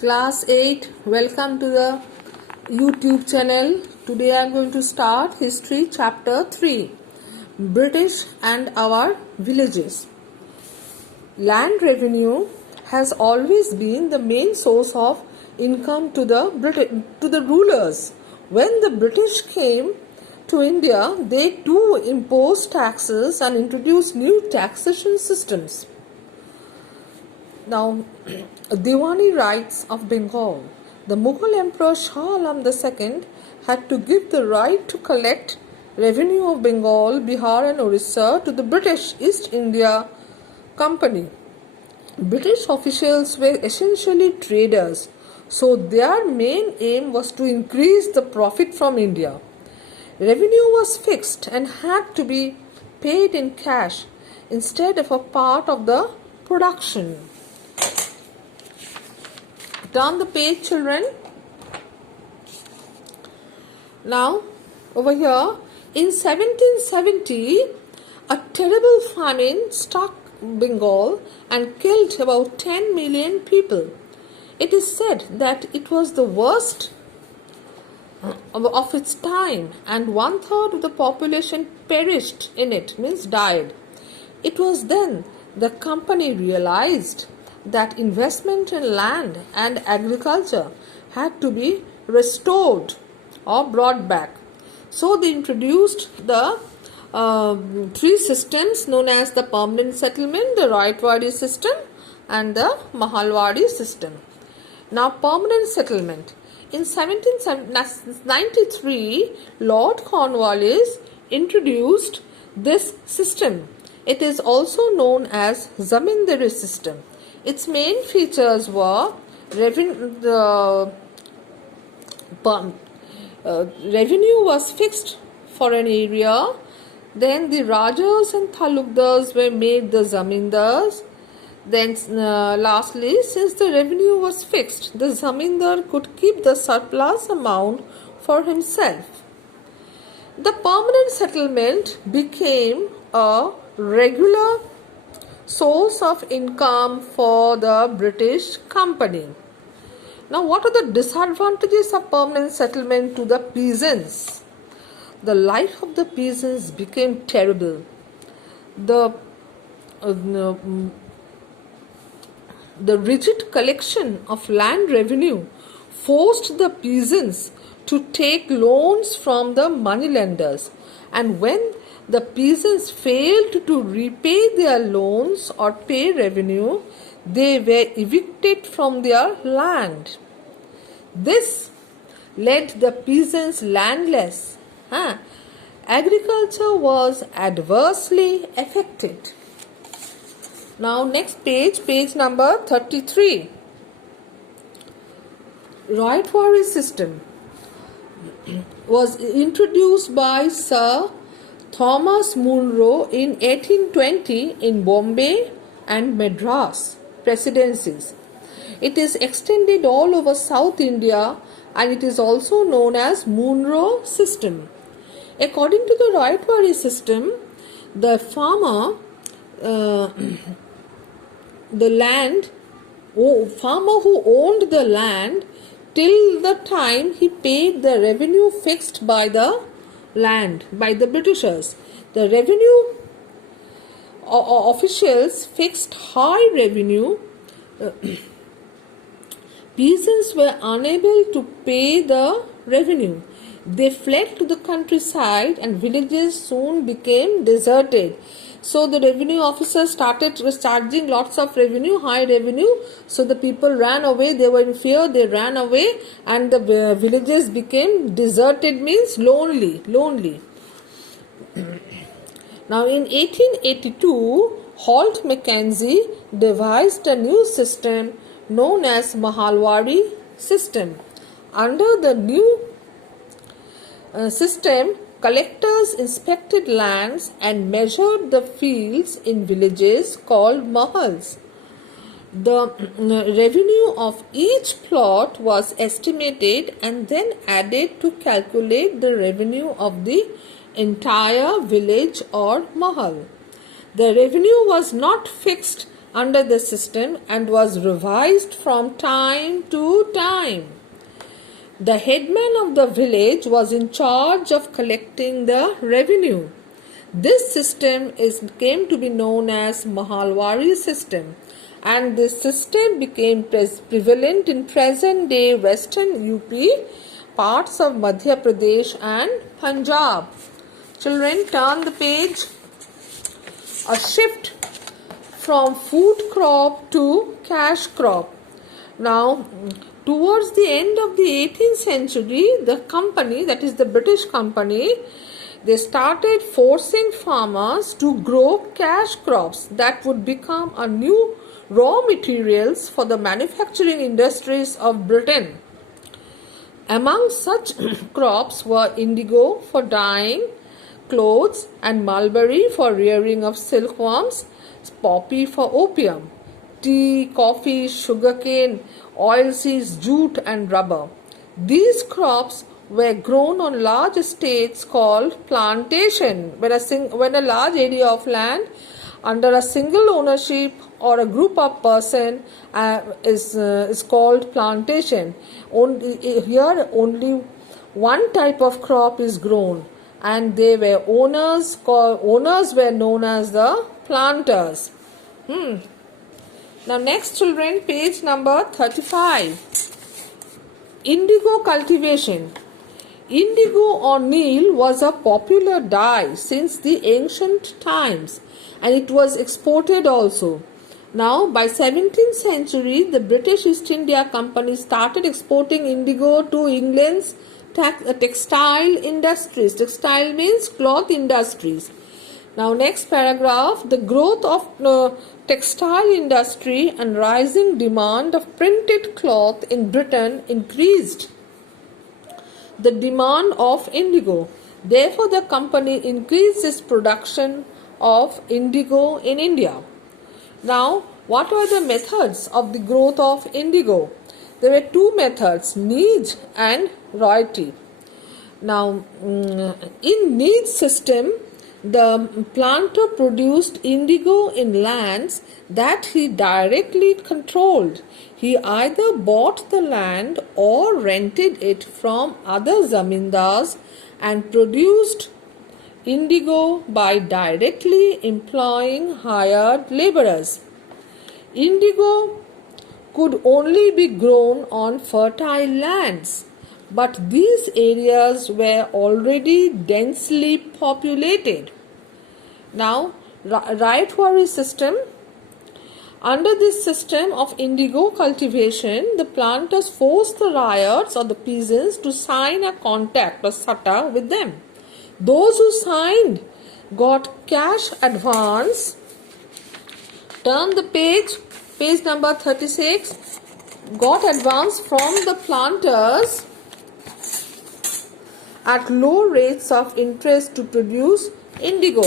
Class 8, welcome to the YouTube channel. Today I am going to start History Chapter 3, British and our villages. Land revenue has always been the main source of income to the rulers. When the British came to India, they too imposed taxes and introduced new taxation systems. Now, Diwani rights of Bengal. The Mughal Emperor Shah Alam II had to give the right to collect revenue of Bengal, Bihar and Orissa to the British East India Company. British officials were essentially traders, so their main aim was to increase the profit from India. Revenue was fixed and had to be paid in cash instead of a part of the production. Turn the page, children. Now, over here, in 1770, a terrible famine struck Bengal and killed about 10 million people. It is said that it was the worst of its time, and 1/3 of the population perished in it, means died. It was then the company realized that investment in land and agriculture had to be restored or brought back. So they introduced the three systems known as the permanent settlement, the Raitwadi system and the Mahalwadi system. Now, permanent settlement. In 1793, Lord Cornwallis introduced this system. It is also known as Zamindari system. Its main features were revenue was fixed for an area. Then the Rajas and Talukdars were made the Zamindars. Then lastly, since the revenue was fixed, the Zamindar could keep the surplus amount for himself. The permanent settlement became a regular source of income for the British Company. Now, what are the disadvantages of permanent settlement to the peasants? The life of the peasants became terrible. The rigid collection of land revenue forced the peasants to take loans from the moneylenders, and when the peasants failed to repay their loans or pay revenue, they were evicted from their land. This led the peasants landless. Agriculture was adversely affected. Now, next page, page number 33. Raitwadi system was introduced by Sir Thomas Munro in 1820 in Bombay and Madras presidencies. It is extended all over South India and it is also known as Munro system. According to the Raitwadi system, the farmer who owned the land till the time he paid the revenue fixed by the land by the Britishers. The revenue officials fixed high revenue. Peasants were unable to pay the revenue. They fled to the countryside and villages soon became deserted. So the revenue officers started charging lots of revenue, high revenue. So the people ran away. They were in fear. They ran away, and the villages became deserted, means lonely. Now, in 1882, Holt Mackenzie devised a new system known as Mahalwadi system. Under the new system, collectors inspected lands and measured the fields in villages called mahals. The revenue of each plot was estimated and then added to calculate the revenue of the entire village or mahal. The revenue was not fixed under the system and was revised from time to time. The headman of the village was in charge of collecting the revenue. This system came to be known as Mahalwari system, and this system became prevalent in present-day Western UP, parts of Madhya Pradesh and Punjab. Children, turn the page. A shift from food crop to cash crop. Now, towards the end of the 18th century, the company, that is the British company, they started forcing farmers to grow cash crops that would become a new raw materials for the manufacturing industries of Britain. Among such crops were indigo for dyeing clothes and mulberry for rearing of silkworms, poppy for opium, tea, coffee, sugarcane, oilseeds, jute and rubber. These crops were grown on large estates called plantation, when a large area of land under a single ownership or a group of person is called plantation. Here only one type of crop is grown, and they were owners were known as the planters. Now next, children, page number 35. Indigo cultivation. Indigo or Neil was a popular dye since the ancient times, and it was exported also. Now, by 17th century, the British East India Company started exporting indigo to England's textile industries. Textile means cloth industries. Now, next paragraph, the growth of textile industry and rising demand of printed cloth in Britain increased the demand of indigo. Therefore, the company increased its production of indigo in India. Now, what were the methods of the growth of indigo? There were two methods, need and royalty. Now, in need system, the planter produced indigo in lands that he directly controlled. He either bought the land or rented it from other zamindars and produced indigo by directly employing hired laborers. Indigo could only be grown on fertile lands, but these areas were already densely populated. Now, riotwari system. Under this system of indigo cultivation, the planters forced the ryots or the peasants to sign a contract or sata with them. Those who signed got cash advance. Turn the page number 36. Got advance from the planters at low rates of interest to produce indigo.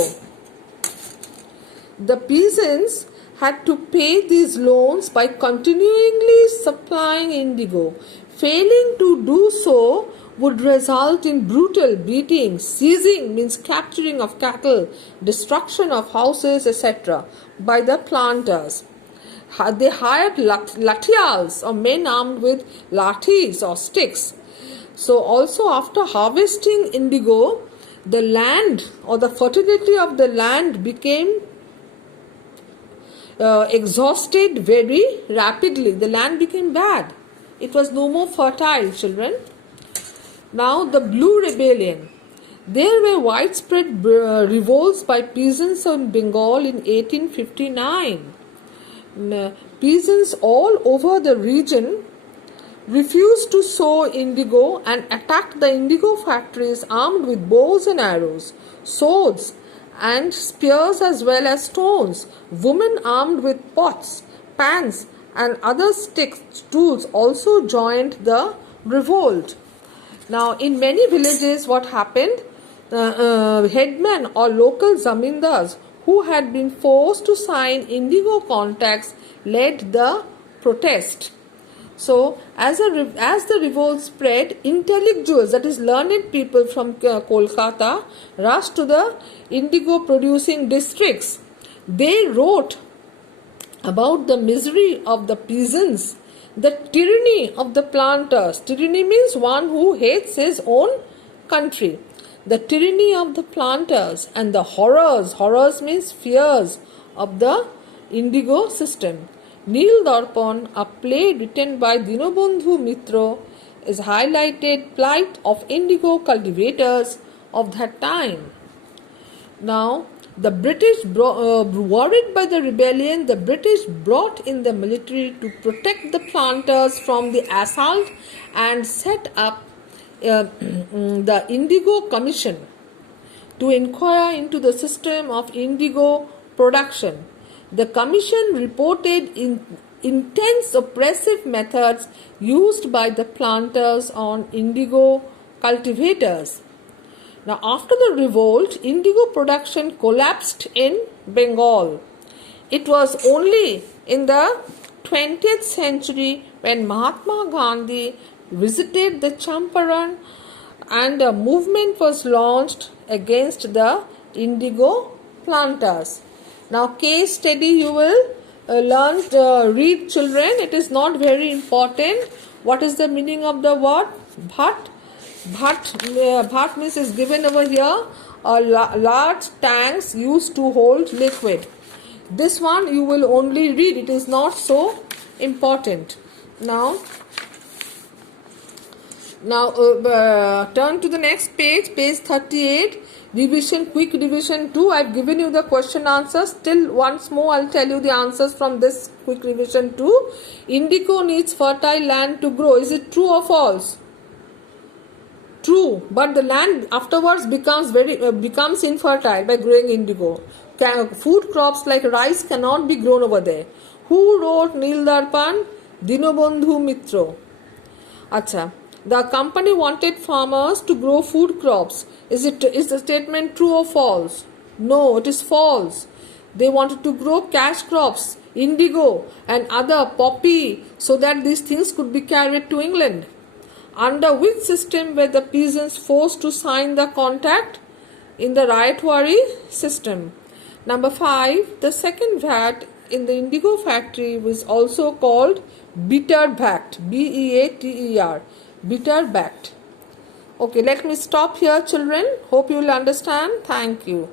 The peasants had to pay these loans by continually supplying indigo. Failing to do so would result in brutal beating, seizing means capturing of cattle, destruction of houses, etc. by the planters. They hired lathials or men armed with lathis or sticks. So also after harvesting indigo, the land or the fertility of the land became exhausted very rapidly. The land became bad. It was no more fertile, children. Now the Blue Rebellion. There were widespread revolts by peasants in Bengal in 1859. Peasants all over the region refused to sow indigo and attacked the indigo factories armed with bows and arrows, swords and spears as well as stones. Women armed with pots, pans and other sticks, tools also joined the revolt. Now in many villages what happened? Headmen or local zamindars who had been forced to sign indigo contracts led the protest. So, as the revolt spread, intellectuals, that is learned people from Kolkata, rushed to the indigo producing districts. They wrote about the misery of the peasants, the tyranny of the planters. Tyranny means one who hates his own country. The tyranny of the planters and the horrors means fears of the Indigo system. Neel Darpan, a play written by Dinobandhu Mitra, is highlighted plight of indigo cultivators of that time. Now, the British, worried by the rebellion, the British brought in the military to protect the planters from the assault and set up the Indigo Commission to inquire into the system of indigo production. The commission reported intense oppressive methods used by the planters on indigo cultivators. Now, after the revolt, indigo production collapsed in Bengal. It was only in the 20th century when Mahatma Gandhi visited the Champaran and a movement was launched against the indigo planters. Now, case study you will read children. It is not very important. What is the meaning of the word bhat? Bhat means is given over here. Large tanks used to hold liquid. This one you will only read. It is not so important. Now turn to the next page, page 38. Quick revision 2. I have given you the question answers. Still once more I will tell you the answers from this quick revision 2. Indigo needs fertile land to grow. Is it true or false? True, but the land afterwards becomes infertile by growing indigo. Food crops like rice cannot be grown over there. Who wrote Neel Darpan? Dinobandhu Mitra. Acha. The company wanted farmers to grow food crops. Is the statement true or false? No, it is false. They wanted to grow cash crops, indigo and other poppy, so that these things could be carried to England. Under which system were the peasants forced to sign the contract? In the Rayatwari system. Number 5. The second VAT in the indigo factory was also called bitter VAT. Beater. Bitter VAT. Okay, let me stop here, children. Hope you will understand. Thank you.